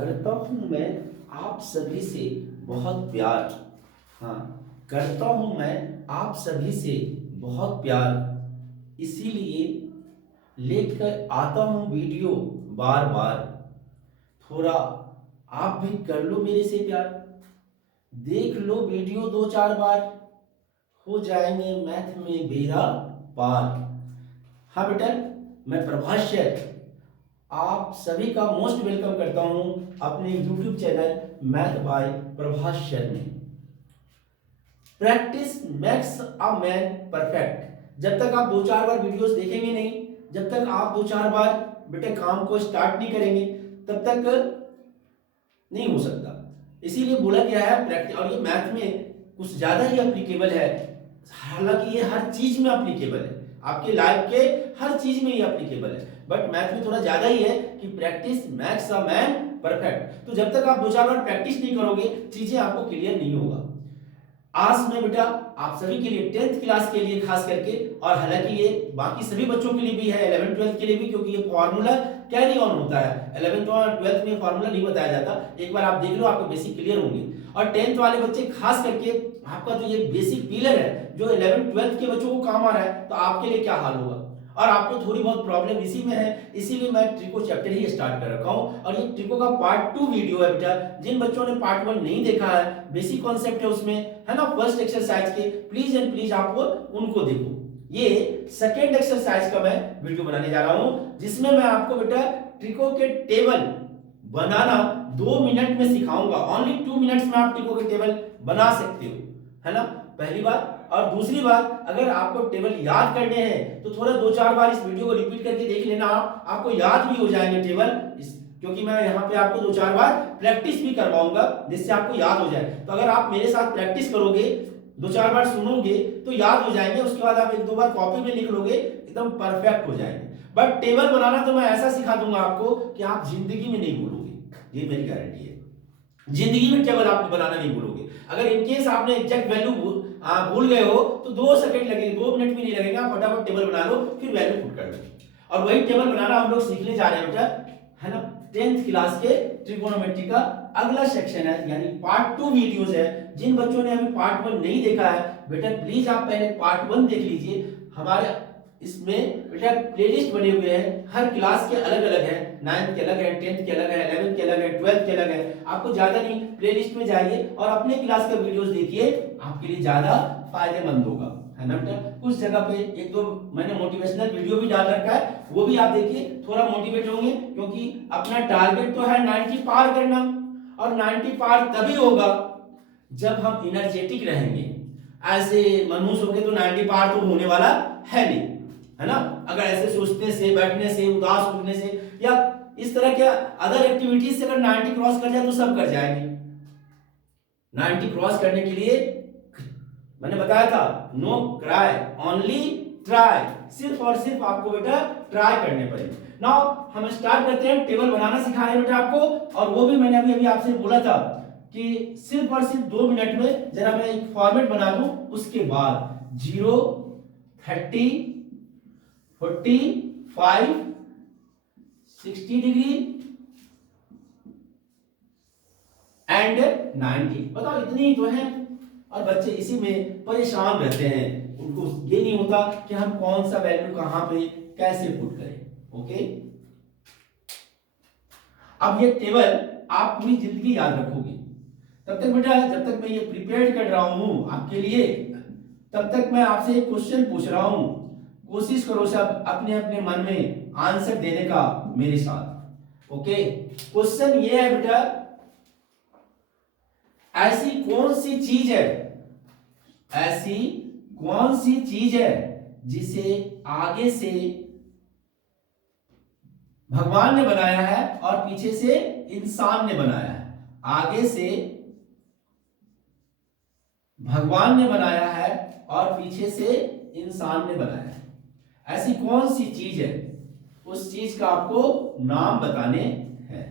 करता हूँ मैं आप सभी से बहुत प्यार। हाँ, करता हूँ मैं आप सभी से बहुत प्यार, इसीलिए लेकर आता हूँ वीडियो बार बार। थोड़ा आप भी कर लो मेरे से प्यार, देख लो वीडियो दो चार बार, हो जाएंगे मैथ में बेड़ा पार। हाँ बेटा, मैं प्रभाष सर आप सभी का मोस्ट वेलकम करता हूं अपने YouTube channel math by Prabhash sir में। Practice makes a man perfect. जब तक आप दो चार बार वीडियोस देखेंगे नहीं, जब तक आप दो चार बार बेटे काम को स्टार्ट नहीं करेंगे, तब तक नहीं हो सकता। इसीलिए बोला गया है प्रैक्टिस, और ये मैथ में कुछ ज्यादा ही अप्लीकेबल है। हालांकि ये हर चीज में अप्लीकेबल है, आपके लाइफ के हर चीज में ये अप्लीकेबल है, बट मैथ में थोड़ा ज्यादा ही है कि practice makes a man perfect. तो जब तक आप दो चार बार प्रैक्टिस नहीं करोगे, चीजें आपको क्लियर नहीं होगा। आज मैं बेटा आप सभी के लिए 10th क्लास के लिए खास करके, और हालांकि ये बाकी सभी बच्चों के लिए भी है, 11th 12th के लिए भी, क्योंकि ये फॉर्मूला कैरी ऑन होता है। 11th और 12th में फॉर्मूला नहीं बताया जाता, एक बार आप देख लो, आपके बेसिक क्लियर होंगे। और 10th वाले बच्चे खास करके आपका जो ये बेसिक पिलर है, जो 11th 12th के बच्चों को काम आ रहा है, तो आपके लिए क्या हाल होगा। और आपको थोड़ी बहुत प्रॉब्लम इसी में है, इसीलिए मैं ट्रिको चैप्टर ही स्टार्ट कर रखा हूं। और ये ट्रिको का पार्ट 2 वीडियो है बेटा। जिन बच्चों ने पार्ट 1 नहीं देखा है, बेसिक कॉन्सेप्ट है उसमें, है ना, फर्स्ट एक्सरसाइज के, प्लीज एंड प्लीज आप उनको देखो। ये सेकेंड एक्सरसाइज का मैं वीडियो बनाने जा रहा हूं, जिसमें मैं आपको बेटा ट्रिको के टेबल बनाना 2 मिनट में सिखाऊंगा। ओनली 2 मिनट्स में आप ट्रिको के टेबल बना सकते हो, है ना, पहली बात। और दूसरी बात, अगर आपको टेबल याद करने हैं तो थोड़ा दो चार बार इस वीडियो को रिपीट करके देख लेना, आपको याद भी हो जाएंगे टेबल, क्योंकि मैं यहाँ पे आपको दो चार बार प्रैक्टिस भी करवाऊंगा, जिससे आपको याद हो जाए। तो अगर आप मेरे साथ प्रैक्टिस करोगे, दो चार बार सुनोगे, तो याद हो जाएंगे। उसके बाद आप एक दो बार कॉपी में लिख लोगे, एकदम परफेक्ट हो जाएंगे। बट टेबल बनाना तो मैं ऐसा सिखा दूंगा आपको कि आप जिंदगी में नहीं भूलोगे, ये मेरी गारंटी है। जिंदगी में टेबल आप बनाना नहीं भूलोगे। अगर इनकेस आपने एग्जैक्ट वैल्यू भूल गए हो, तो 2 सेकंड लगेंगे, 2 मिनट भी नहीं लगेंगे, आप फटाफट टेबल बना लो, फिर वैल्यू पुट कर दो। और वही टेबल बनाना हम लोग सीखने जा रहे हैं बेटा, है ना, 10th क्लास के ट्रिगोनोमेट्री का अगला सेक्शन है, यानी पार्ट 2 वीडियोस है। जिन बच्चों ने अभी पार्ट 1 नहीं देखा है, बेटा प्लीज आप पहले पार्ट 1 देख लीजिए। हमारे इसमें बेटा प्लेलिस्ट बने हुए हैं, हर क्लास के अलग अलग है, 9th के अलग है, 10th के अलग है, 11th के अलग है, 12th के अलग है। आपको ज्यादा नहीं, प्लेलिस्ट में जाइए और अपने क्लास का वीडियोस देखिए, आपके लिए ज्यादा फायदेमंद होगा, है ना बेटा। कुछ जगह पे एक दो मैंने मोटिवेशनल वीडियो भी डाल रखा है, वो भी आप देखिए, थोड़ा मोटिवेट होंगे, क्योंकि अपना टारगेट तो है 90 पार करना। और 90 पार तभी होगा जब हम एनर्जेटिक रहेंगे। ऐसे मनुष्य होके तो 90 पार तो होने वाला है नहीं, है ना। अगर ऐसे सोचने से, बैठने से, उदास होने से, या इस तरह के अदर एक्टिविटीज से अगर 90 क्रॉस कर जाए तो सब कर जाएंगे। 90 क्रॉस करने के लिए मैंने बताया था, नो क्राई ओनली ट्राई, सिर्फ और सिर्फ आपको बेटा ट्राई करने पड़ेंगे। नाउ हम स्टार्ट करते हैं, टेबल बनाना सिखा रहे हैं बेटा आपको। और वो भी मैंने अभी अभी आपसे बोला था कि सिर्फ और सिर्फ 2 मिनट में। जरा मैं एक फॉर्मेट बना दूं, उसके बाद 0, 30, 45, 60 डिग्री एंड 90। बताओ, इतनी ही तो है। और बच्चे इसी में परेशान रहते हैं, उनको ये नहीं होता कि हम कौन सा वैल्यू कहां पे कैसे पुट करें। ओके, अब ये टेबल आप पूरी जिंदगी याद रखोगे। तब तक बेटा, जब तक मैं ये प्रिपेयर कर रहा हूं आपके लिए, तब तक मैं आपसे एक क्वेश्चन पूछ रहा हूं। कोशिश करो सब अपने अपने मन में आंसर देने का मेरे साथ। ओके, क्वेश्चन ये है बेटा, ऐसी कौन सी चीज है, ऐसी कौन सी चीज है जिसे आगे से भगवान ने बनाया है और पीछे से इंसान ने बनाया है। आगे से भगवान ने बनाया है और पीछे से इंसान ने बनाया है। ऐसी कौन सी चीज है, उस चीज का आपको नाम बताने हैं।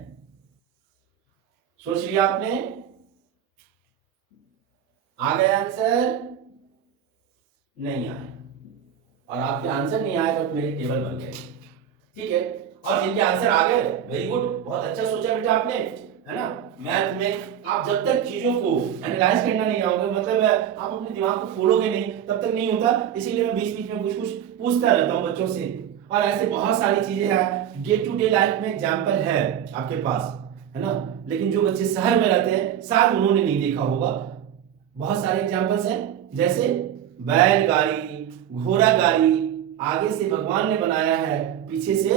सोच लिया आपने? आ गया आंसर? नहीं आया, और आपके आंसर नहीं आए तो मेरे टेबल बन गए, ठीक है। और जिनके आंसर आ गए, वेरी गुड, बहुत अच्छा सोचा बेटा आपने। है ना। मैथ में आप जब तक चीजों को एनालाइज करना नहीं आओगे, मतलब आप अपने दिमाग को खोलोगे नहीं, तब तक नहीं होता। इसीलिए मैं बीच बीच में कुछ कुछ पूछता रहता हूँ बच्चों से। और ऐसे बहुत सारी चीजें हैं, डे टू डे लाइफ में एग्जाम्पल है आपके पास, है ना। लेकिन जो बच्चे शहर में रहते हैं शायद उन्होंने नहीं देखा होगा। बहुत सारे एग्जाम्पल्स हैं, जैसे बैलगाड़ी, घोड़ा गाड़ी, आगे से भगवान ने बनाया है, पीछे से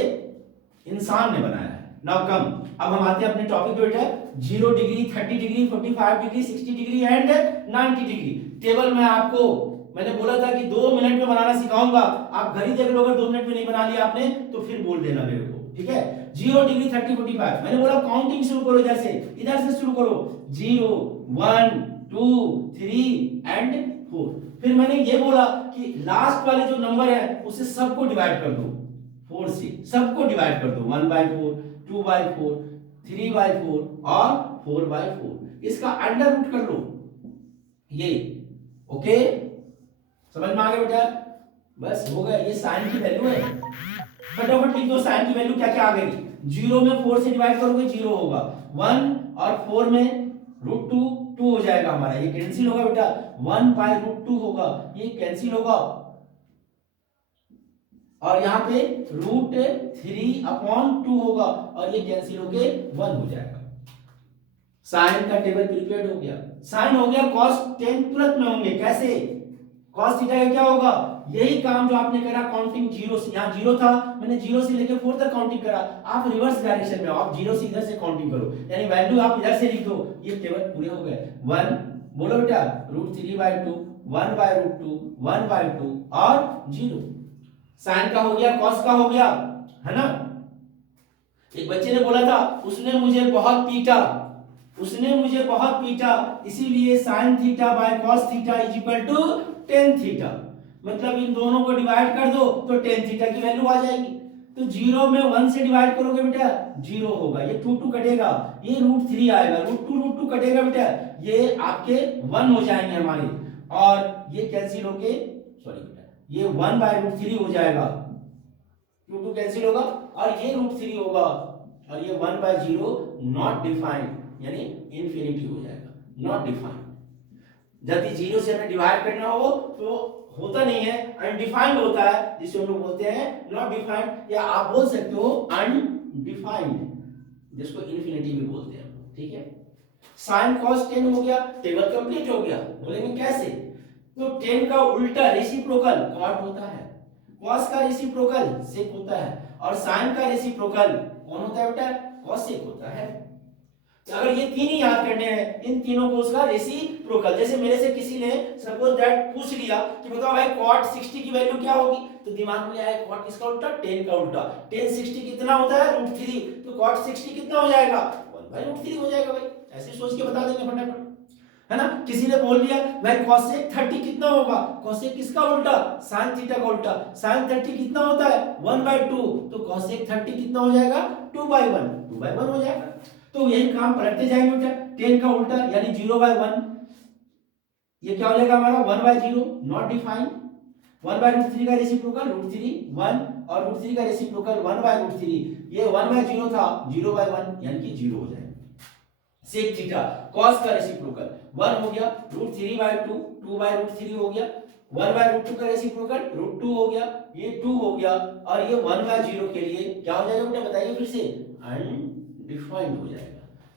इंसान ने बनाया है। नाउ कम, अब हम आते हैं अपने टॉपिक पे बेटा। 0 degree, 30 degree, 45 degree, 60 degree and 90 degree. Table में आपको मैंने बोला था कि 2 मिनट में बनाना सिखाऊंगा, आप घर ही देख लो, अगर 2 मिनट में नहीं बना लिया आपने तो फिर बोल देना मेरे को, ठीक है। 0 डिग्री, 30, 45, मैंने बोला काउंटिंग शुरू करो, इधर से शुरू करो। 0 1 2 3 एंड 4। फिर मैंने ये बोला कि लास्ट वाले जो नंबर है उसे सबको डिवाइड कर दो 4 से, सबको डिवाइड कर दो 1/4, 2/4, 3/4 और 4/4। इसका अंडर रूट कर लो, ये ओके, समझ में आ गया बेटा। बस हो गया, ये साइन की वैल्यू है। फटाफट लिख दो साइन की वैल्यू क्या क्या आ गई। 0 में 4 से डिवाइड करोगे 0 होगा, 1 और 4 में √2 2 हो जाएगा हमारा, ये कैंसिल होगा बेटा। 1/√2 होगा, ये कैंसिल होगा। और यहाँ पे √3/2 होगा और ये कैंसिल होके 1 हो जाएगा। साइन का टेबल प्रिपेयर्ड हो गया। साइन हो गया, cos 10 तुरंत में होंगे, कैसे? cos थीटा का क्या होगा? यही काम जो आपने करा काउंटिंग 0 से, यहाँ 0 था, मैंने 0 से लेके 4 तक काउंटिंग करा। आप रिवर्स डायरेक्शन में हो, आप 0 से इधर से काउंटिंग करो, यानी वैल्यू आप इधर से लिख दो। ये टेबल पूरे हो गए। 1 बोलो बेटा, √3/2, 1/√2, 1/2 और 0। साइन का हो गया, cos का हो गया, है ना। एक बच्चे ने बोला था उसने मुझे बहुत पीटा, उसने मुझे बहुत पीटा, इसीलिए sin theta by cos theta is equal to tan theta. मतलब इन दोनों को डिवाइड कर दो तो tan थीटा की वैल्यू आ जाएगी। तो 0 में 1 से डिवाइड करोगे बेटा 0 होगा, ये 2 कटेगा, ये √3 आएगा, √2 कटेगा बेटा, ये आपके 1 हो जाएंगे हमारे, और ये कैंसिल होके, सॉरी बेटा, ये 1/√3 हो जाएगा, √2 कैंसिल होगा और ये √3 होगा, और ये 1/0 नॉट डिफाइंड, यानी इंफिनिटी हो जाएगा, नॉट डिफाइंड। जब 0 से हमें डिवाइड करना हो तो होता नहीं है, अनडिफाइंड होता है, जिसे हम लोग बोलते हैं नॉट डिफाइंड, या आप बोल सकते हो अनडिफाइंड, जिसको इंफिनिटी भी बोलते हैं, ठीक है। sin cos 10 हो गया, टेबल कंप्लीट हो गया। बोलेंगे कैसे? तो 10 का उल्टा रेसिप्रोकल cot होता है, cos का रेसिप्रोकल sec होता है, और sin का रेसिप्रोकल कौन होता है बेटा? cosec होता है। तो अगर ये तीन ही याद करने हैं, इन तीनों को उसका रेसिप्रोकल, जैसे मेरे से किसी ने सपोज दैट पूछ लिया कि बताओ भाई cot 60 की वैल्यू क्या होगी, तो दिमाग में आया cot किसका उल्टा? 10 का उल्टा। 10 60 कितना होता है? √3, तो cot 60 कितना हो जाएगा? 1/√3 हो जाएगा भाई, ऐसे सोच के बता देंगे फटाफट, है ना। किसी ने बोल दिया भाई cosec 30 कितना होगा, cosec किसका उल्टा? sin थीटा का उल्टा। sin 30 कितना होता है? 1/2, तो cosec 30 कितना हो जाएगा? 2/1, 2/1 हो जाएगा। तो यही काम पलटते जाएंगे बेटा, 10 का उल्टा यानी 0/1, ये क्या हो जाएगा हमारा? 1/0 नॉट डिफाइंड, 1/√3 का रेसिप्रोकल √3 1, और √3 का रेसिप्रोकल 1/√3, ये 1/0 था, 0/1 यानी कि 0 हो जाएगा। sec थीटा cos का रेसिप्रोकल 1 हो गया, √3/2, 2/√3 हो गया, 1/√2 का रेसिप्रोकल √2 हो गया, ये 2 हो गया, और ये 1/0 के लिए क्या हो जाएगा बेटा? बताइए फिर से, अनडिफाइंड हो जाएगा।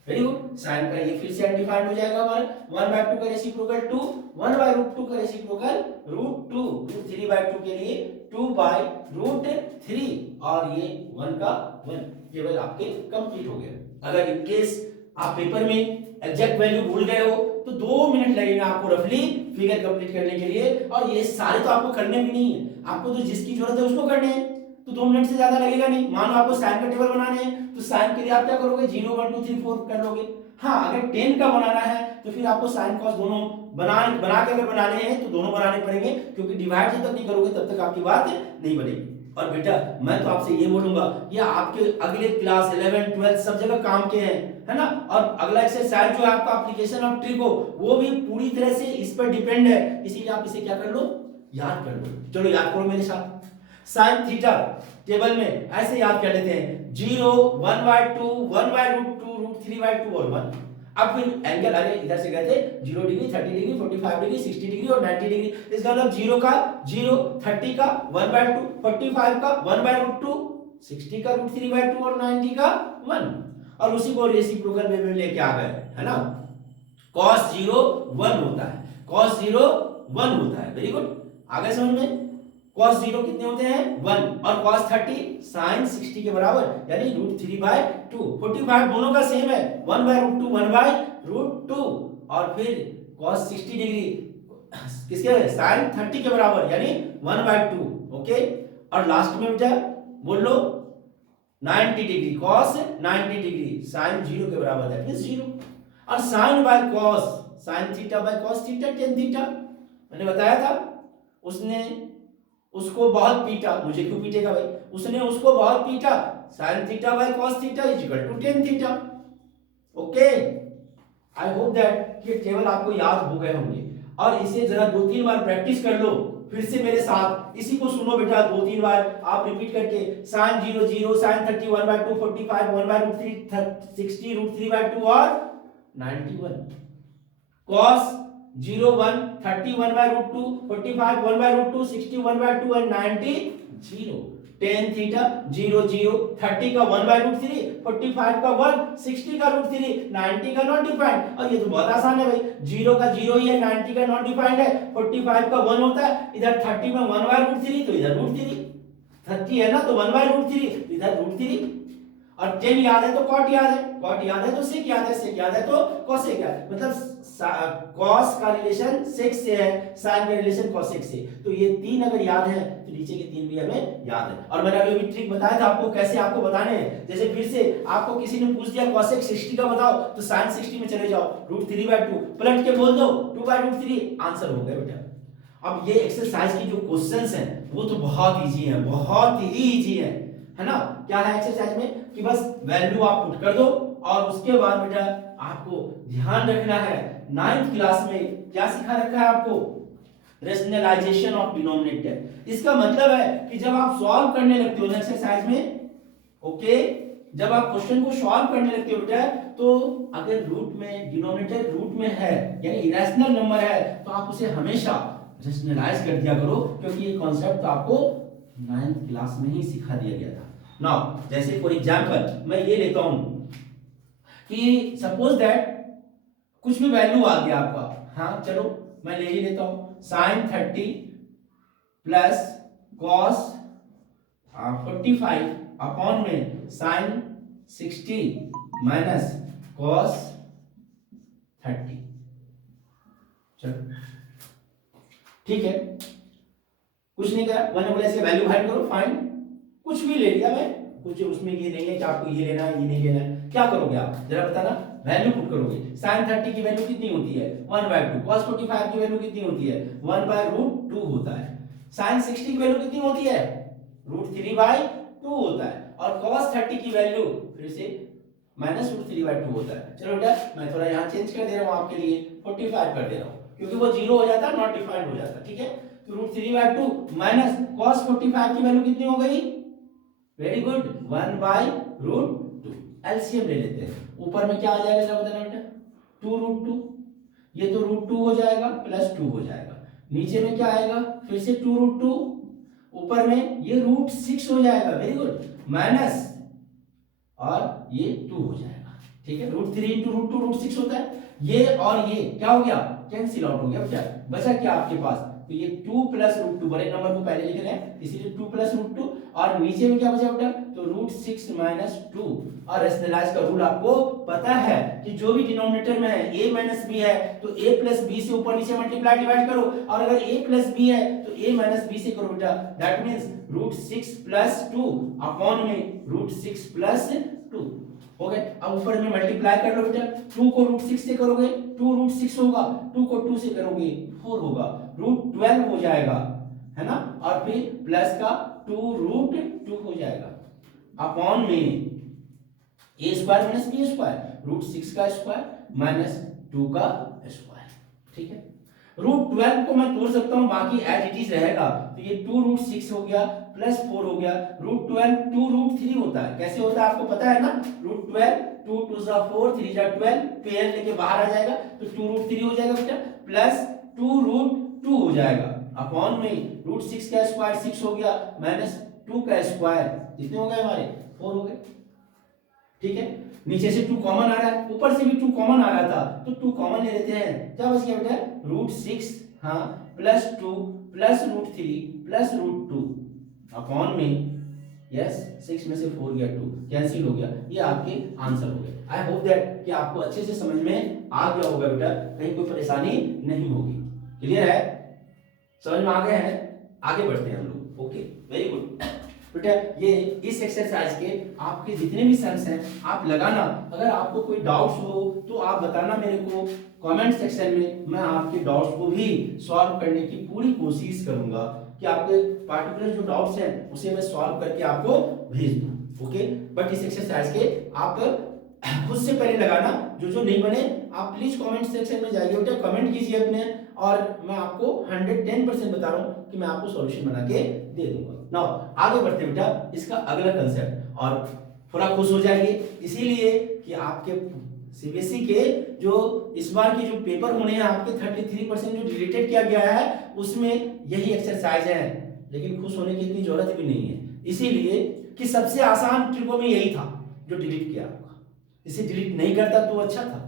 Very good. sin का ये फिर से अनडिफाइंड हो जाएगा हमारा, 1/2 का रेसिप्रोकल 2, 1/√2 का रेसिप्रोकल √2, √3/2 के लिए 2/√3, और ये 1 का 1, केवल आपके कंप्लीट हो गया। अगर इन केस आप पेपर में एग्जैक्ट वैल्यू भूल गए हो तो 2 मिनट लगेगा आपको रफली फिगर कंप्लीट करने के लिए, और ये सारे तो आपको करने भी नहीं है, आपको तो जिसकी जरूरत है उसको करने हैं, तो 2 मिनट से ज्यादा लगेगा नहीं। मानो आपको साइन का टेबल बनाने हैं, तो साइन के लिए आप क्या करोगे? 0 1 2 3 4 कर लोगे। हाँ, अगर 10 का बनाना है तो फिर आपको साइन कॉस दोनों बना के अगर बनाने हैं तो दोनों बनाने पड़ेंगे, क्योंकि डिवाइड जब तक नहीं करोगे तब तक आपकी बात नहीं बनेगी। और बेटा मैं तो आपसे ये बोलूंगा, ये आपके अगले क्लास 11 12 सब जगह काम के हैं, है ना। और अगला एक्सरसाइज जो है आपका एप्लीकेशन ऑफ ट्रिक हो, वो भी पूरी तरह से इस पर डिपेंड है, इसीलिए आप इसे क्या कर लो? याद कर लो। चलो याद करो मेरे साथ। sin थीटा टेबल में ऐसे याद कर लेते हैं, 0 1/2, 1/√2, 2√3/2 और 1। अब फिर एंगल, अरे इधर से गए थे 0 डिग्री, 30 डिग्री, 45 डिग्री, 60 डिग्री और 90 डिग्री। इसका मतलब 0 का 0, 30 का 1/2, 45 का 1/√2, 60 का √3/2 और 90 का 1। और उसी को रेसिप्रोकल वे में लेके आ गए, है ना। cos 0 1 होता है, cos 0 1 होता है। वेरी गुड, आ गए समझ में। cos 0 कितने होते हैं 1, और cos 30 sin 60 के बराबर, यानी √3/2। 45 दोनों का सेम है, 1/√2 1/√2, और फिर cos 60 डिग्री किसके sin 30 के बराबर, यानी 1/2। ओके, और लास्ट में बेटा बोल लो 90 डिग्री, cos 90 डिग्री sin 0 के बराबर, दैट मींस 0। और sin by cos, sin theta by cos theta tan theta. मैंने बताया था, उसने उसको बहुत पीटा, मुझे क्यों पीटेगा भाई, उसने उसको बहुत पीटा, sin theta by cos theta is equal to tan theta. Okay, I hope that ये टेबल आपको याद हो गए होंगे, और इसे जरा 2-3 बार प्रैक्टिस कर लो फिर से मेरे साथ। इसी को सुनो बेटा 2-3 बार आप रिपीट करके, sin 0 0, sin 30 1/2, 45 1/√3, 60 √3/2 और 91, cos 0 1, 30 1/√2, 45 1/√2, 60 1/2 and 90 0। tan थीटा 0 0, 30 का 1/√3, 45 का 1, 60 का √3, 90 का नॉट डिफाइंड। और ये तो बहुत आसान है भाई, 0 का 0 ही है, 90 का नॉट डिफाइंड है, 45 का 1 होता है, इधर 30 में 1/√3 तो इधर √3, 30 है ना तो 1/√3 तो इधर √3, और tan याद है तो cot याद है, cot याद है तो sec याद है, sec याद है तो cosec याद है। मतलब cos का रिलेशन sec से है, sin का रिलेशन cosec से। तो ये तीन अगर याद है तो नीचे के तीन भी हमें याद है। और मैंने अभी ट्रिक बताया था आपको, कैसे आपको बताने हैं। जैसे फिर से आपको किसी ने पूछ दिया cosec 60 का बताओ, तो sin 60 में चले जाओ, √3/2 पलट के बोल दो 2/√3, आंसर हो गया बेटा। अब ये एक्सरसाइज की जो क्वेश्चंस हैं वो तो बहुत इजी है, बहुत ही इजी है ना। क्या है एक्सरसाइज में कि बस वैल्यू आप पुट कर दो, और उसके बाद बेटा आपको ध्यान रखना है, 9th क्लास में क्या सिखा रखा है आपको, रेशनलाइजेशन ऑफ डिनोमिनेटर। इसका मतलब है कि जब आप सॉल्व करने लगते हो एक्सरसाइज में, ओके, जब आप क्वेश्चन को सॉल्व करने लगते हो बेटा, तो अगर रूट में डिनोमिनेटर रूट में है यानी इरेशनल नंबर है, तो आप उसे हमेशा रेशनलाइज कर दिया करो, क्योंकि ये कॉन्सेप्ट तो आपको 9th क्लास में ही सिखा दिया गया था। नाउ जैसे फॉर एग्जांपल मैं ये लेता हूं कि सपोज दैट कुछ भी वैल्यू आ गया आपका, हाँ चलो मैं ले ही लेता हूं, sin 30 प्लस cos 45 अपॉन में sin 60 माइनस cos 30। चलो ठीक है, कुछ नहीं करा, मैंने बोला इसके वैल्यू फाइंड करो, फाइंड कुछ भी ले लिया मैं, कुछ उसमें ये नहीं है कि आपको ये लेना है ये नहीं लेना है। क्या करोगे आप जरा बताना, वैल्यू पुट करोगे। sin 30 की वैल्यू कितनी होती है 1/2, cos 45 की वैल्यू कितनी होती है 1/√2 होता है, sin 60 की वैल्यू कितनी होती है √3/2 होता है, और cos 30 की वैल्यू फिर से -√3/2 होता है। चलो बेटा मैं थोड़ा यहाँ चेंज कर दे रहा हूँ आपके लिए, 45 कर दे रहा हूँ, क्योंकि वो 0 हो जाता है, नॉट डिफाइंड हो जाता है। ठीक है, तो √3/2 माइनस cos 45 की वैल्यू कितनी हो गई, वेरी गुड 1/√2। एलसीएम ले लेते हैं, ऊपर में क्या आ जाएगा जरा बताना बेटा 2√2, ये तो √2 हो जाएगा प्लस 2 हो जाएगा, नीचे में क्या आएगा फिर से 2√2, ऊपर में ये √6 हो जाएगा, वेरी गुड माइनस, और ये 2 हो जाएगा। ठीक है, √3 × √2 √6 होता है, ये और ये क्या हो गया कैंसिल आउट हो गया बेटा, बचा क्या आपके पास, तो ये 2 + √2, बड़े नंबर को पहले लिख रहे हैं इसीलिए 2 + √2, और नीचे में क्या बचा बेटा तो √6 - 2। और रेशनलाइज का रूल आपको पता है कि जो भी डिनोमिनेटर में है a - b है तो a + b से ऊपर नीचे मल्टीप्लाई डिवाइड करो, और अगर a + b है तो a - b से करो बेटा, दैट मींस √6 + 2 अपॉन में √6 + 2 हो गए। अब ऊपर में मल्टीप्लाई कर लो बेटा, 2 को √6 से करोगे 2 √6 होगा, 2 को 2 से करोगे 4 होगा, √12 हो जाएगा, है ना, और फिर प्लस का 2√2 हो जाएगा, अपॉन में a² - b² √6 का स्क्वायर माइनस 2 का स्क्वायर। ठीक है, √12 को मैं तोड़ सकता हूं, बाकी एज इट इज रहेगा, तो ये 2 √6 हो गया प्लस 4 हो गया, रूट 12 2 रूट 3 होता है। कैसे होता है आपको पता है ना, रूट 12 2 2 जा 4 3 जा 12, पेयर लेके बाहर आ जाएगा तो 2 रूट 3 हो जाएगा बेटा, प्लस 2 रूट 2 हो जाएगा अपॉन में रूट 6 का स्क्वायर 6 हो गया, माइनस 2 का स्क्वायर कितने हो गए हमारे 4 हो गए। ठीक है, नीचे से 2 कॉमन आ रहा है, ऊपर से भी 2 कॉमन आ रहा था तो 2 कॉमन ले लेते हैं, क्या बच गया बेटा रूट 6 हाँ plus 2 plus root 3 plus root 2 upon में यस 6 में से 4 गया 2 कैंसिल हो गया, ये आपके आंसर हो गए। आई होप दैट कि आपको अच्छे से समझ में आ गया होगा बेटा, कहीं कोई परेशानी नहीं होगी। क्लियर है, समझ में आ गए हैं, आगे बढ़ते हैं हम लोग। ओके वेरी गुड बेटा, ये इस एक्सरसाइज के आपके जितने भी सम्स हैं आप लगाना, अगर आपको कोई डाउट्स हो तो आप बताना मेरे को कमेंट सेक्शन में, मैं आपके डाउट्स को भी सॉल्व करने की पूरी कोशिश करूंगा कि आपके पार्टिकुलर जो डाउट्स हैं उसे मैं सॉल्व करके आपको भेज दूं। ओके, बट इस एक्सरसाइज के आप खुद से पहले लगाना, जो नहीं बने आप प्लीज कमेंट सेक्शन में जाइए बेटा, कमेंट कीजिए अपने, और मैं आपको 110% बता रहा हूं कि मैं आपको सॉल्यूशन बना के दे दूंगा। नाउ आगे बढ़ते बेटा, इसका अगला कंसेप्ट, और थोड़ा खुश हो जाएंगे इसीलिए कि आपके सीबीएसई के जो इस बार के जो पेपर होने हैं आपके 33% जो डिलीटेड किया गया है उसमें यही एक्सरसाइज है, लेकिन खुश होने की इतनी जरूरत भी नहीं है, इसीलिए कि सबसे आसान ट्रिको में यही था जो डिलीट किया आपका, इसे डिलीट नहीं करता तो अच्छा था,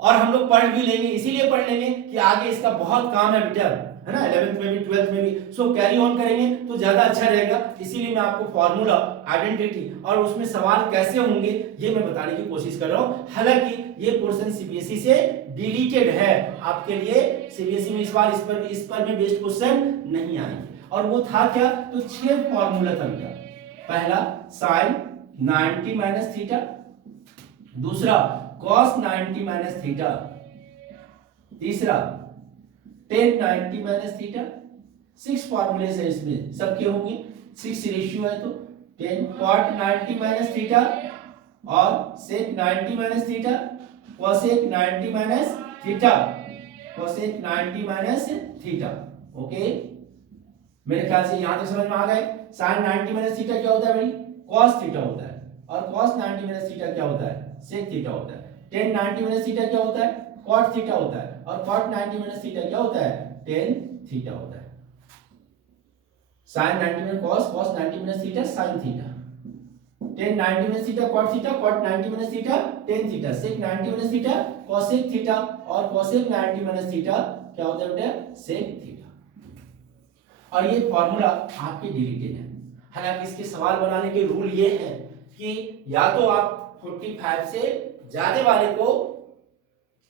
और हम लोग पढ़ भी लेंगे, इसीलिए पढ़ लेंगे कि आगे इसका बहुत काम है बेटा, है ना, 11th में भी 12th में भी, सो कैरी ऑन करेंगे तो ज्यादा अच्छा रहेगा, इसीलिए मैं आपको फॉर्मूला आइडेंटिटी और उसमें सवाल कैसे होंगे ये मैं बताने की कोशिश कर रहा हूं। हालांकि ये पोर्शन सीबीएसई से डिलीटेड है, आपके लिए सीबीएसई में इस बार इस पर में बेस्ड क्वेश्चन नहीं आएंगे, और वो था क्या, तो 6 फॉर्मूला था बेटा। पहला साइन 90 माइनस थीटा, दूसरा cos 90 माइनस थीटा, तीसरा tan 90 माइनस थीटा, 6 फॉर्मूले है इसमें, सबके होंगे 6 रेशियो है तो 10 cot 90 माइनस थीटा और sec 90 minus theta, cosec 90 minus theta, cosec 90 minus theta. Okay, मेरे ख्याल से यहां तक समझ में आ गए। sin 90 माइनस थीटा क्या होता है भाई, cos थीटा होता है, और cos 90 माइनस थीटा क्या होता है, sec थीटा होता है। tan 90 माइनस थीटा क्या होता है, cot थीटा होता है, और cot 90 माइनस थीटा क्या होता है, tan थीटा होता है। sin 90 minus cos, cos 90 minus theta sin theta, tan 90 minus theta cot theta, cot 90 minus theta tan theta, sec 90 minus theta cosec theta, और cosec 90 माइनस थीटा क्या होता है बेटा, sec थीटा। और ये फॉर्मूला आपके डिलीटेड है, हालांकि इसके सवाल बनाने के रूल ये है कि या तो आप 45 से ज्यादा वाले को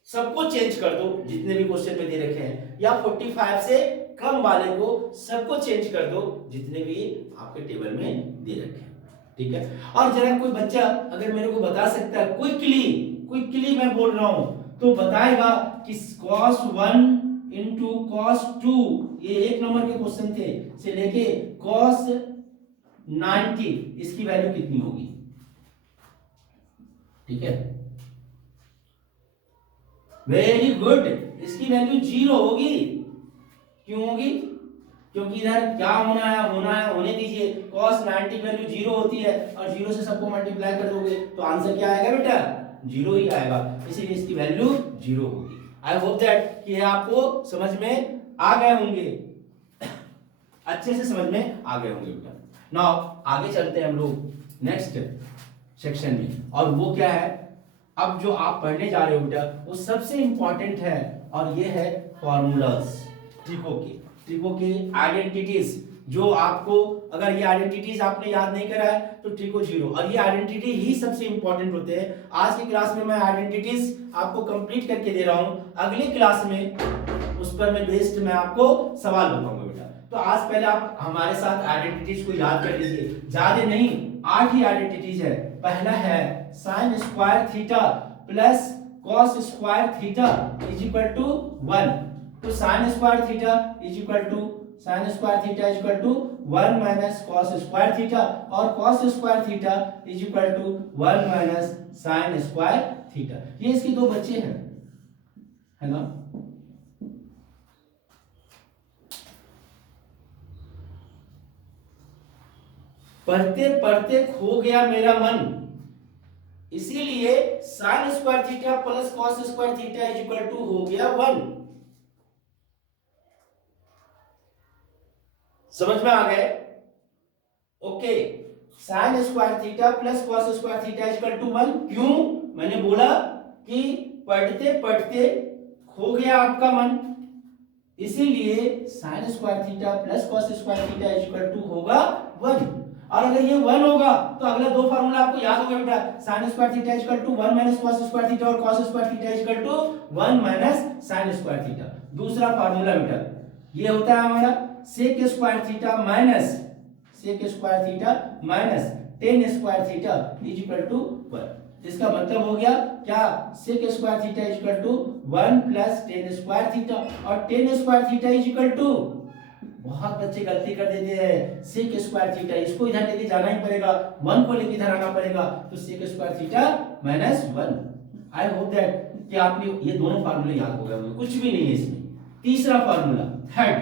सबको चेंज कर दो जितने भी क्वेश्चन में दे रखे हैं, या 45 से कम वाले को सबको चेंज कर दो जितने भी आपके टेबल में दे रखे हैं। ठीक है, और जरा कोई बच्चा अगर मेरे को बता सकता है क्विकली मैं बोल रहा हूं तो बताएगा कि cos 1 इंटू cos 2, ये 1 नंबर के क्वेश्चन थे, से लेके cos 90 इसकी वैल्यू कितनी होगी। ठीक है, वेरी गुड, इसकी वैल्यू 0 होगी। क्यों होगी, क्योंकि इधर क्या होना है होने दीजिए, cos 90 की वैल्यू 0 होती है, और 0 से सबको मल्टीप्लाई कर दोगे तो आंसर क्या आएगा बेटा, 0 ही आएगा, इसीलिए इसकी वैल्यू 0 होगी। आई होप दैट कि आपको समझ में आ गए होंगे, अच्छे से समझ में आ गए होंगे बेटा। नाउ आगे चलते हैं हम लोग नेक्स्ट सेक्शन में, और वो क्या है, अब जो आप पढ़ने जा रहे हो बेटा वो सबसे इंपॉर्टेंट है, और ये है फॉर्मूलाज, ट्रिको के आइडेंटिटीज, जो आपको अगर ये आइडेंटिटीज आपने याद नहीं करा है तो ट्रिको 0, और ये आइडेंटिटी ही सबसे इंपॉर्टेंट होते हैं। आज की क्लास में मैं आइडेंटिटीज आपको कंप्लीट करके दे रहा हूं, अगली क्लास में उस पर मैं बेस्ड मैं आपको सवाल बताऊंगा बेटा। तो आज पहले आप हमारे साथ आइडेंटिटीज को याद कर लीजिए, ज्यादा नहीं 8 ही आइडेंटिटीज है। पहला है sine square theta plus cos square theta is equal to 1, तो sine square theta is equal to 1 minus cos square theta, और cos square theta is equal to 1 minus sine square theta. ये इसके दो बच्चे हैं, है ना। पढ़ते पढ़ते खो गया मेरा मन, इसीलिए sine square theta plus cos square theta is equal to हो गया 1। समझ में आ गए? Okay, sine square theta plus cos square theta is equal to 1। क्यों? मैंने बोला कि पढ़ते पढ़ते खो गया आपका मन, इसीलिए sine square theta plus cos square theta is equal to होगा 1। और अगर ये 1 होगा तो अगला दो फार्मूला आपको याद होगा बेटा, sine square theta is equal to 1 minus cos square theta और cos square theta is equal to 1 minus sine square theta. दूसरा फार्मूला बेटा ये होता है हमारा sec square theta minus sec square theta minus tan square theta is equal to 1। इसका मतलब हो गया क्या, sec square theta is equal to 1 plus tan square theta, और tan square theta is equal to, बहुत बच्चे गलती कर देते हैं, सेक स्क्वायर थीटा इसको इधर लेके जाना ही पड़ेगा, 1 को लेके इधर आना पड़ेगा, तो sec square theta minus 1। I hope that कि आपने ये दोनों फार्मूले याद हो गए होंगे, कुछ भी नहीं है इसमें। तीसरा फार्मूला थर्ड,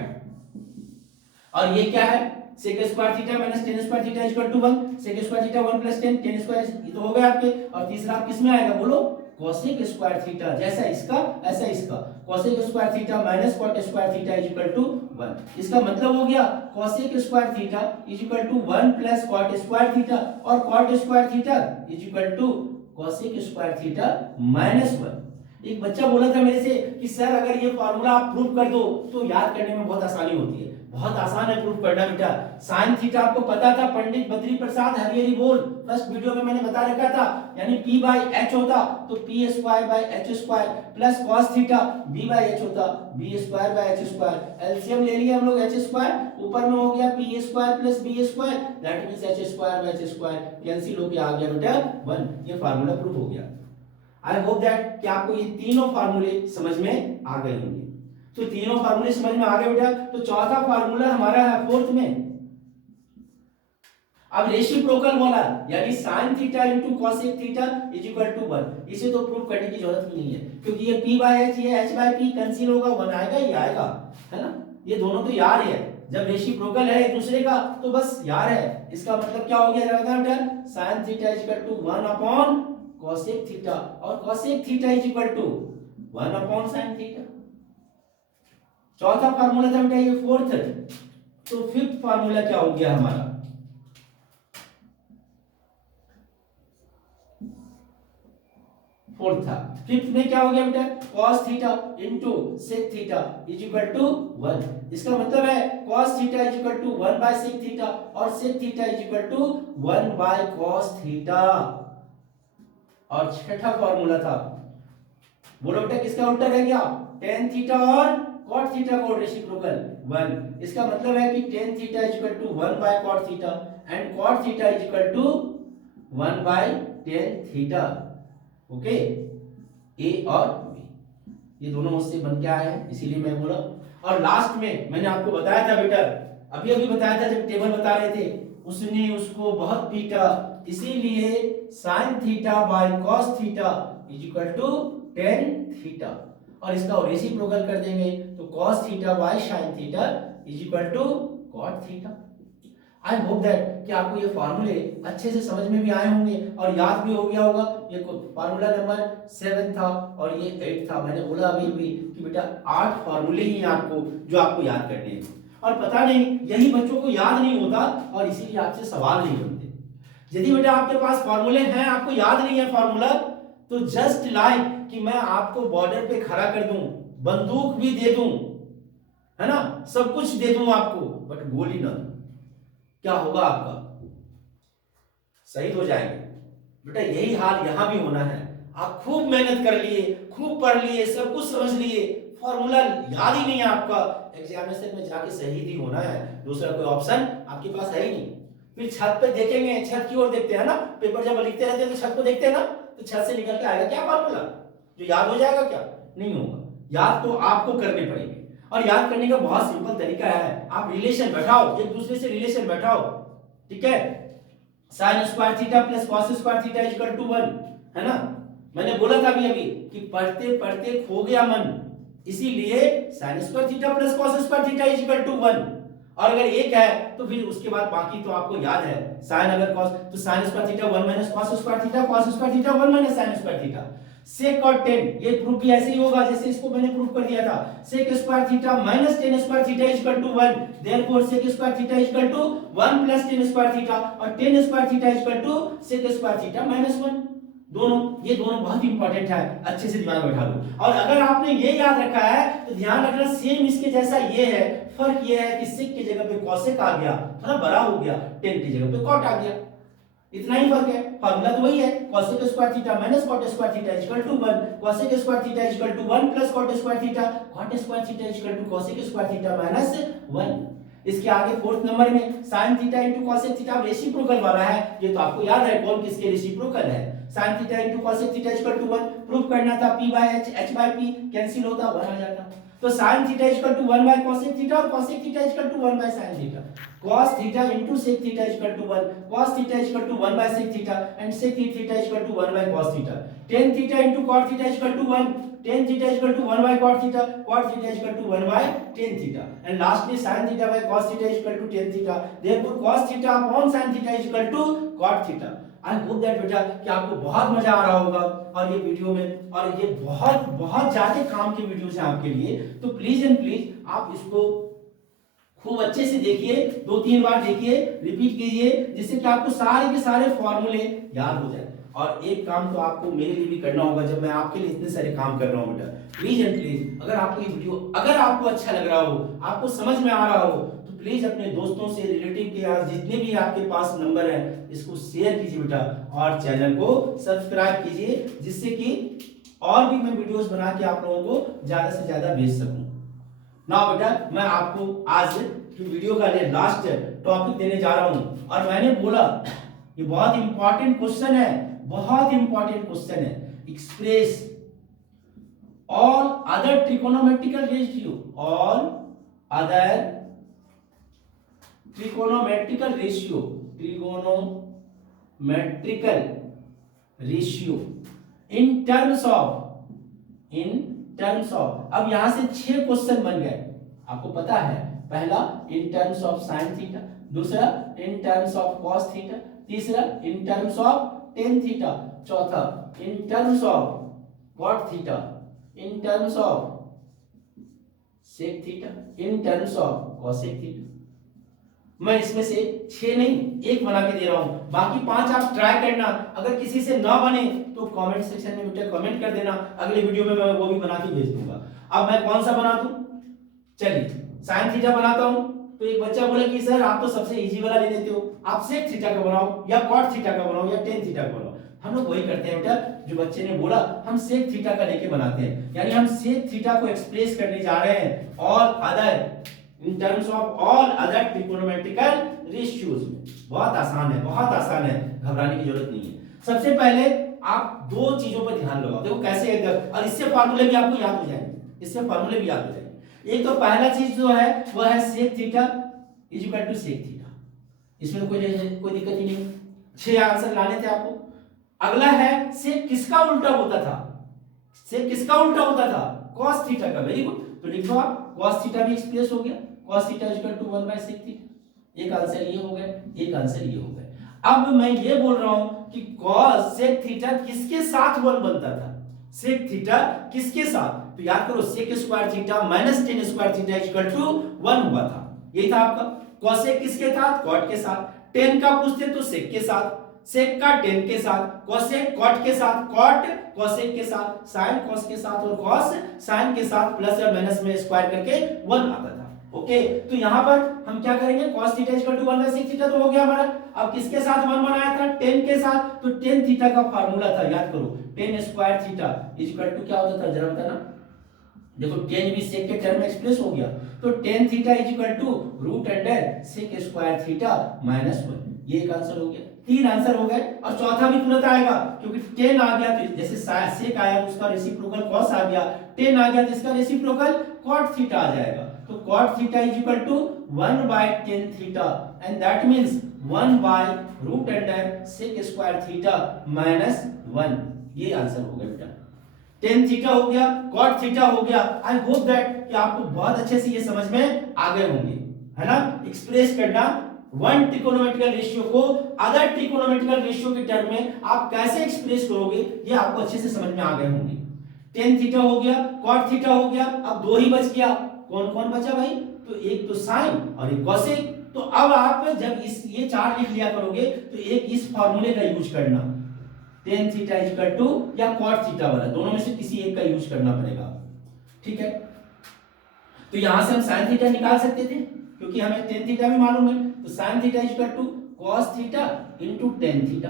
और ये क्या है, sec square theta minus tan square theta is equal to 1, sec square theta 1 plus tan, tan square ये तो हो गए आपके, और तीसरा आप किस में आएगा बोलो, कोसेक स्क्वायर थीटा, जैसा इसका ऐसा इसका, cosec square theta minus cot square theta is equal to 1। इसका मतलब हो गया cosec square theta is equal to 1 plus cot square theta, और cot square theta is equal to cosec square theta minus 1। एक बच्चा बोला था मेरे से कि सर अगर ये फार्मूला आप प्रूव कर दो तो याद करने में बहुत आसानी होती है। बहुत आसान है प्रूफ करना बेटा। साइन थीटा आपको पता था, पंडित बद्री प्रसाद हरिहरी बोल फर्स्ट वीडियो में मैंने बता रखा था, यानी p बाई एच होता तो P square by H square plus cos theta b by H होता b square by H square. LCM ले लिया हम लोग एच स्क्वायर, ऊपर में हो गया p square plus b square, that means H square by H square cancel होके आ गया बेटा 1। ये फार्मूला प्रूफ हो गया। आई होप दैट कि आपको ये तीनों फार्मूले समझ में आ गए होंगे। तो तीनों फार्मूले समझ में आ गए बेटा। तो चौथा फार्मूला हमारा है फोर्थ में, अब रेसिप्रोकल वाला, यानी sin theta into cosec theta is equal to 1। इसे तो प्रूव करने की जरूरत ही नहीं है, क्योंकि ये p बाय h, ये h बाय p कैंसिल होगा, 1 आएगा, ये आएगा, है ना। ये दोनों तो यार है, जब रेसिप्रोकल है एक दूसरे का तो बस यार है। इसका मतलब क्या हो गया बेटा, sin theta is equal to 1 upon cosec theta, और cosec theta is equal to 1 upon sin theta. चौथा फार्मूला था बेटा ये फोर्थ। तो फिफ्थ फार्मूला क्या हो गया हमारा, फोर्थ था। फिफ्थ में क्या हो गया बेटा, cos theta into sec theta is equal to 1। इसका मतलब है cos theta is equal to 1 by sec theta, और sec theta is equal to 1 by cos theta. और छठा फार्मूला था, बोलो बेटा किसका उल्टा रह गया, tan थीटा और cot थीटा को रेसिप्रोकल 1। इसका मतलब है कि tan theta is equal to 1 by cot theta and cot theta is equal to 1 by tan theta. Okay, A और बी ये दोनों मुझसे बन के आए हैं, इसीलिए मैं बोला। और लास्ट में मैंने आपको बताया था बेटा, अभी अभी बताया था जब टेबल बता रहे थे, उसने उसको बहुत पीटा, इसीलिए sin theta by cos theta is equal to tan theta, और इसका रेसिप्रोकल कर देंगे तो cos theta by sin theta is equal to cot theta. I hope that कि आपको ये फार्मूले अच्छे से समझ में भी आए होंगे और याद भी हो गया होगा। ये फार्मूला नंबर 7 था और ये 8 था। मैंने बोला अभी भी कि बेटा 8 फार्मूले ही आपको जो आपको याद करने हैं, और पता नहीं यही बच्चों को याद नहीं होता और इसीलिए आपसे सवाल नहीं बनते। यदि बेटा आपके पास फार्मूले हैं, आपको याद नहीं है फार्मूला, तो जस्ट लाइक कि मैं आपको बॉर्डर पे खड़ा कर दूं, बंदूक भी दे दूं, है ना, सब कुछ दे दूं आपको, बट गोली ना दूं, क्या होगा आपका, शहीद हो जाएंगे। बेटा यही हाल यहां भी होना है। आप खूब मेहनत कर लिए, खूब पढ़ लिए, सब कुछ समझ लिए, फॉर्मूला याद ही नहीं है आपका, एग्जामिनेशन में जाके शहीद ही होना है, दूसरा कोई ऑप्शन आपके पास है ही नहीं। फिर छत पे देखेंगे, छत की ओर देखते हैं ना, पेपर जब लिखते रहते हैं तो छत को देखते हैं ना, तो छत से निकल के आएगा क्या फॉर्मूला, जो याद हो जाएगा क्या, नहीं होगा। याद तो आपको करने पड़ेंगे, और याद करने का बहुत सिंपल तरीका है, आप रिलेशन बैठाओ, एक दूसरे से रिलेशन बैठाओ, ठीक है। Sine square theta plus cos square theta is equal to 1, है ना। मैंने बोला था अभी कि पढ़ते पढ़ते खो गया मन, इसीलिए sine square theta plus cos square theta is equal to 1। और अगर एक है तो फिर उसके बाद बाकी तो आपको याद है, साइन अगर कॉस तो sine square theta 1 minus cos square theta, cos square theta 1 minus sine square theta. Sec और टेन, ये प्रूफ भी ऐसे ही होगा जैसे इसको मैंने प्रूफ कर दिया था। Sec square theta minus tan square theta is equal to 1, therefore sec square theta is equal to 1 plus tan square theta, और tan square theta is equal to sec square theta minus 1। दोनों, ये दोनों बहुत important है, अच्छे से दिमाग में बैठा लो। और अगर आपने ये याद रखा है तो ध्यान रखना सेम इसके जैसा ये है, फर्क ये है कि सेक की जगह पे कॉसेक आ गया, थोड़ा बड़ा हो गया, टेन की जगह पे कॉट आ गया, इतना ही फर्क है। फार्मूला तो वही है, cosec square theta minus cot square theta is equal to 1, cosec square theta is equal to 1 plus cot square theta, cot square theta is equal to cosec square theta minus 1। इसके आगे fourth number में sin theta into cosec theta reciprocal वाला है, ये तो आपको याद है कौन किसके रेसिप्रोकल है। sin theta into cosec theta is equal to 1 proof करना था, p by h, h by p cancel होता 1 आ जाता। तो sin theta is equal to 1 by cosec theta और cosec theta is equal to 1 by sin theta, cos theta into sec theta is equal to 1, cos theta is equal to 1 by sec theta and sec theta is equal to 1 by cos theta, tan theta into cot theta is equal to 1, tan theta is equal to 1 by cot theta, cot theta is equal to 1 by tan theta and lastly sin theta by cos theta is equal to tan theta, therefore cos theta upon sin theta is equal to cot theta. I hope that बेटा कि आपको बहुत मजा आ रहा होगा और ये video में, और ये बहुत बहुत ज्यादा काम की वीडियोस हैं आपके लिए, तो प्लीज एंड प्लीज आप इसको खूब अच्छे से देखिए, 2-3 बार देखिए, रिपीट कीजिए, जिससे कि आपको सारे के सारे फॉर्मूले याद हो जाए। और एक काम तो आपको मेरे लिए भी करना होगा, जब मैं आपके लिए इतने सारे काम कर रहा हूं बेटा, प्लीज एंड प्लीज अगर आपको ये वीडियो अगर आपको अच्छा लग रहा हो, आपको समझ में आ रहा हो, तो प्लीज अपने दोस्तों से, रिलेटिव के या जितने भी आपके पास नंबर है, इसको शेयर कीजिए बेटा, और चैनल को सब्सक्राइब कीजिए, जिससे कि और भी मैं वीडियोस बना के आप लोगों को ज्यादा से ज्यादा भेज सकूं। ना बेटा मैं आपको आज की वीडियो का लास्ट टॉपिक देने जा रहा हूं, और मैंने बोला ये बहुत इंपॉर्टेंट क्वेश्चन है, बहुत इंपॉर्टेंट क्वेश्चन है, express all other trigonometrical ratio, all other trigonometrical ratio, trigonometrical ratio in terms of, अब यहां से 6 क्वेश्चन बन गए, आपको पता है। पहला in terms of sine theta, दूसरा in terms of cos theta, तीसरा in terms of tan theta, चौथा in terms of cot theta, in terms of sec theta, in terms of cosec theta. मैं इसमें से 6 नहीं 1 बना के दे रहा हूं, बाकी 5 आप ट्राई करना, अगर किसी से ना बने तो कमेंट सेक्शन में बेटा कमेंट कर देना, अगले वीडियो में मैं वो भी बना के भेज दूंगा। अब मैं कौन सा बना दूं, चलिए साइन थीटा बनाता हूं। तो एक बच्चा बोले कि सर आप तो सबसे इजी वाला ले लेते हो, आप सेक थीटा का बनाओ या कॉट थीटा का बनाओ या टेन थीटा का बनाओ। हम लोग वही करते हैं बेटा, जो बच्चे ने बोला हम सेक थीटा का लेके बनाते हैं, यानी हम सेक थीटा को एक्सप्रेस करने जा रहे हैं all other, in terms of all other trigonometrical ratios में। बहुत आसान है, बहुत आसान है, घबराने की जरूरत नहीं है। सबसे पहले आप 2 चीजों पर ध्यान लगाओ, देखो कैसे है, और इससे फार्मूले भी आपको याद हो जाएंगे, इससे फार्मूले भी याद हो जाएंगे। एक तो पहला चीज जो है वो है sec theta is equal to sec theta, इसमें तो कोई दिक्कत ही नहीं, 6 आंसर लाने थे आपको। अगला है सेक किसका उल्टा होता था, सेक किसका उल्टा होता था, कॉस थीटा का। वेरी गुड, तो लिख दो आप कॉस थीटा भी एक्सप्रेस हो गया, cos theta is equal to 1 by sec theta. एक आंसर ये हो गया, एक आंसर ये हो गया। अब मैं ये बोल रहा हूं कि cos sec थीटा किसके साथ 1 बनता था, sec थीटा किसके साथ, तो याद करो sec square theta minus tan square theta is equal to 1 हुआ था, यही था आपका। cosec किसके साथ, cot के साथ, tan का पूछते तो sec के साथ, sec का tan के साथ, cosec cot के साथ, cot cosec के साथ, sin cos के साथ और cos sin के साथ, प्लस या माइनस में स्क्वायर करके 1 आता था। ओके, तो यहां पर हम क्या करेंगे, cos theta equal to 1 by sec theta तो हो गया हमारा। अब किसके साथ 1 बनाया था, tan के साथ, तो tan थीटा का फार्मूला था, याद करो tan square theta equal to क्या होता था, जरा बताना। देखो tan भी sec के टर्म में एक्सप्रेस हो गया, तो tan theta equal to root under sec square theta minus 1, ये एक आंसर हो गया। 3 आंसर हो गए, और चौथा भी तुरंत आएगा क्योंकि tan आ गया तो जैसे sec आया तो उसका रेसिप्रोकल cos आ गया, tan आ गया तो इसका रेसिप्रोकल cot थीटा आ जाएगा। तो cot theta is equal to 1 by tan theta and that means 1 by root under sec square theta minus 1, ये आंसर हो गया बेटा। tan थीटा हो गया, cot थीटा हो गया। आई होप दैट कि आपको बहुत अच्छे से ये समझ में आ गए होंगे, है ना, एक्सप्रेस करना वन ट्रिकोनोमेट्रिकल रेशियो को अदर ट्रिकोनोमेट्रिकल रेशियो के टर्म में आप कैसे एक्सप्रेस करोगे, ये आपको अच्छे से समझ में आ गए होंगे। टेन थीटा हो गया, कॉट थीटा हो गया, अब दो ही बच गया। कौन कौन बचा भाई? तो एक तो साइन और एक कॉसेक। तो अब आप जब इस ये चार लिख लिया करोगे तो एक इस फॉर्मूले का यूज करना, टेन थीटा इक्वल टू या कॉट थीटा वाला, दोनों में से किसी एक का यूज करना पड़ेगा। ठीक है, तो यहां से हम साइन थीटा निकाल सकते थे क्योंकि हमें टेन थीटा भी मालूम है, तो sine theta equal to cos theta into tan theta.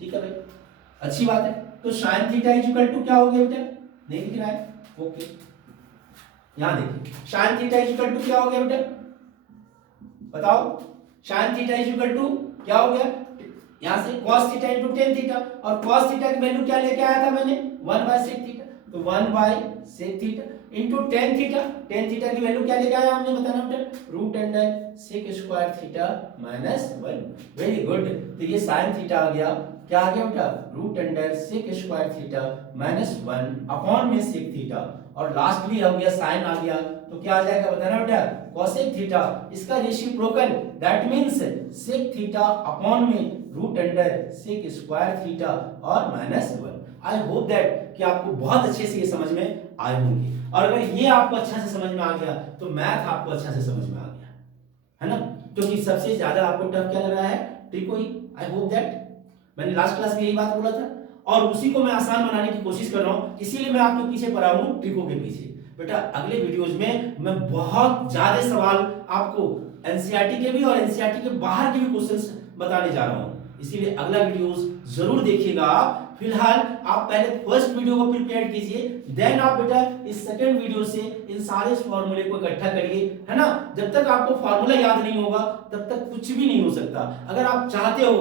ठीक है भाई, अच्छी बात है। तो साइन थीटा इक्वल टू क्या हो गया बेटा? नहीं दिख रहा है, ओके, यहां देखिए साइन थीटा इक्वल टू क्या हो गया बेटा? बताओ, साइन थीटा इक्वल टू क्या हो गया? यहां से cos theta into tan theta, और cos थीटा की वैल्यू क्या लेके आया था मैंने? 1/sec थीटा, तो 1/sec theta into tan theta, tan theta की वैल्यू क्या लेके आया हमने बताना बेटा? Root under sec square theta minus 1। Very good, तो ये sin थीटा आ गया, क्या आ गया बेटा? Root under sec square theta minus 1 upon में sec थीटा, और लास्टली हो गया sin आ गया, तो क्या आ जाएगा बताना बेटा? cosec थीटा, इसका reciprocal that means sec theta upon में root under sec square theta और माइनस 1। आई होप दैट कि आपको बहुत अच्छे से ये समझ में आए होंगे, और अगर ये आपको अच्छा से समझ में आ गया तो मैथ आपको अच्छा से समझ में आ गया, है ना? क्योंकि सबसे ज्यादा आपको टफ क्या लग रहा है? ट्रिको ही। आई होप दैट, मैंने लास्ट क्लास में यही बात बोला था और उसी को मैं आसान बनाने की कोशिश कर रहा हूं, इसीलिए मैं आपके पीछे पड़ा हूं, ट्रिको के पीछे। बेटा अगले वीडियोज में मैं बहुत ज्यादा सवाल आपको एनसीईआरटी के भी और एनसीईआरटी के बाहर के भी क्वेश्चंस बताने जा रहा हूं, इसीलिए अगला वीडियोस जरूर देखिएगा आप। फिलहाल आप पहले फर्स्ट वीडियो को प्रिपेयर कीजिए, देन आप बेटा इस सेकंड वीडियो से इन सारे फॉर्मूले को इकट्ठा करिए, है ना? जब तक आपको फॉर्मूला याद नहीं होगा तब तक कुछ भी नहीं हो सकता। अगर आप चाहते हो,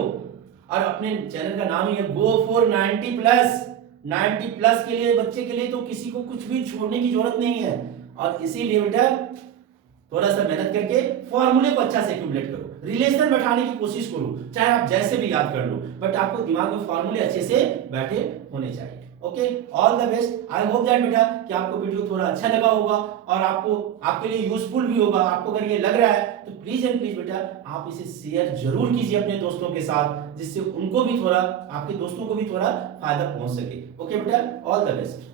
और अपने चैनल का नाम ही है गो फॉर 90 प्लस, 90 प्लस के लिए बच्चे के लिए तो किसी को कुछ भी छोड़ने की जरूरत नहीं है, और इसीलिए बेटा थोड़ा सा मेहनत करके फॉर्मूले को अच्छा से एक्यूमुलेट करो, रिलेशन बैठाने की कोशिश करो, चाहे आप जैसे भी याद कर लो, बट आपको दिमाग में फॉर्मूले अच्छे से बैठे होने चाहिए। Okay, all the best. I hope that बेटा कि आपको वीडियो थोड़ा अच्छा लगा होगा और आपको आपके लिए यूजफुल भी होगा। आपको अगर ये लग रहा है तो प्लीज एंड प्लीज बेटा आप इसे शेयर जरूर कीजिए अपने दोस्तों के साथ, जिससे उनको भी थोड़ा, आपके दोस्तों को भी थोड़ा फायदा पहुंच सके। ओके बेटा, ऑल द बेस्ट।